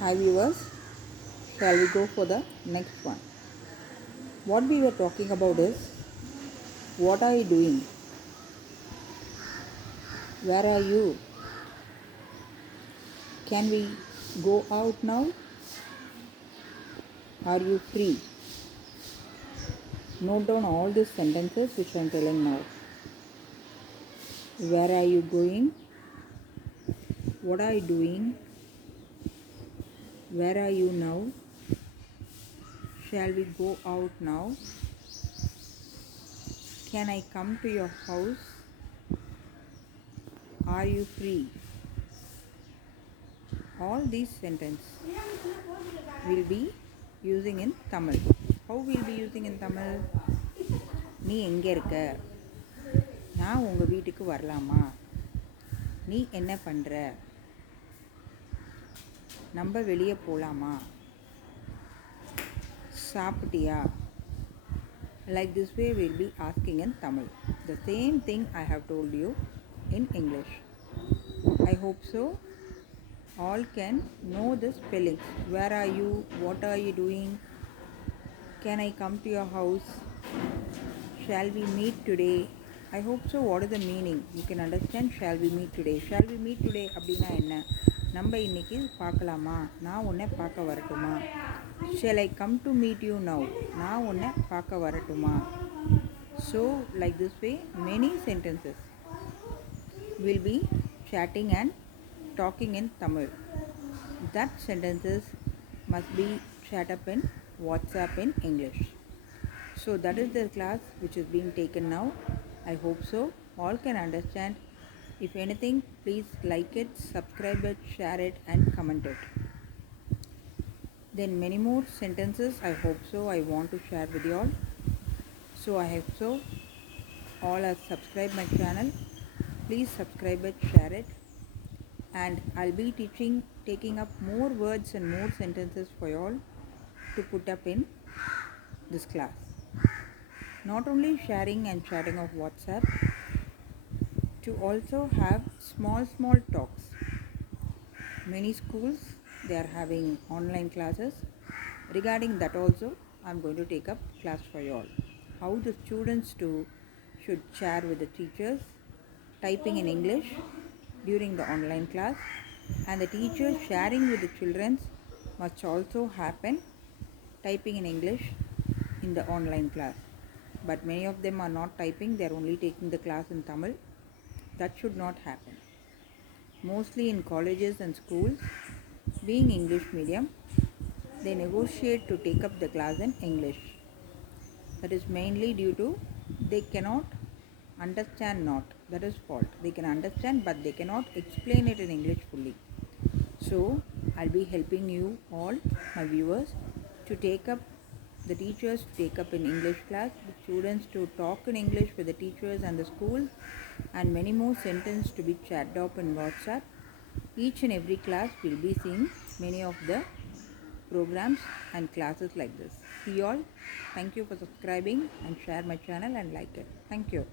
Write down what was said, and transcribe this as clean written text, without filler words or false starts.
Hi viewers, shall we go for the next one? What we were talking about is, what are you doing? Where are you? Can we go out now? Are you free? Note down all these sentences which I am telling now. Where are you going? What are you doing? Where are you now? Shall we go out now? Can I come to your house? Are you free? All these sentences will be using in Tamil. How will be using in Tamil? நீ எங்கே இருக்க? நான் உங்கள் வீட்டுக்கு வரலாமா? நீ என்ன பண்ணுற? நம்ம வெளியே போகலாமா? சாப்பிட்டியா? Like this way we'll be asking in Tamil. The same thing I have told you in English. I hope so. All can know the spellings. Where are you? What are you doing? Can I come to your house? Shall we meet today? I hope so. What is the meaning? You can understand. Shall we meet today? Shall we meet today அப்படின்னா என்ன? நம்ம இன்னைக்கு பார்க்கலாமா? நான் உன்னை பார்க்க வரட்டுமா? Shall I come to meet you now? நான் உன்னை பார்க்க வரட்டுமா? So like this way many sentences will be chatting and talking in Tamil. That sentences must be chat up in WhatsApp in English. So that is the class which is being taken now. I hope so. All can understand. If anything, please like it, subscribe it, share it and comment it. Then many more sentences I hope so I want to share with you all. So I hope so all have subscribed my channel. Please subscribe it, share it. And I'll be taking up more words and more sentences for you all to put up in this class. Not only sharing and chatting of WhatsApp, to also have small talks. Many schools they are having online classes. Regarding that also I'm going to take up class for you all. How the students too should share with the teachers, typing in English during the online class, and the teachers sharing with the children must also happen typing in English in the online class. But many of them are not typing, they are only taking the class in Tamil. That should not happen. Mostly in colleges and schools, being English medium, they negotiate to take up the class in English. That is mainly due to they cannot understand not. That is fault. They can understand but they cannot explain it in English fully. So I'll be helping you all, my viewers, to take up the teachers to take up in English class, the students to talk in English with the teachers and the schools, and many more sentences to be chatted up in WhatsApp. Each and every class will be seeing many of the programs and classes like this. See you all. Thank you for subscribing and share my channel and like it. Thank you.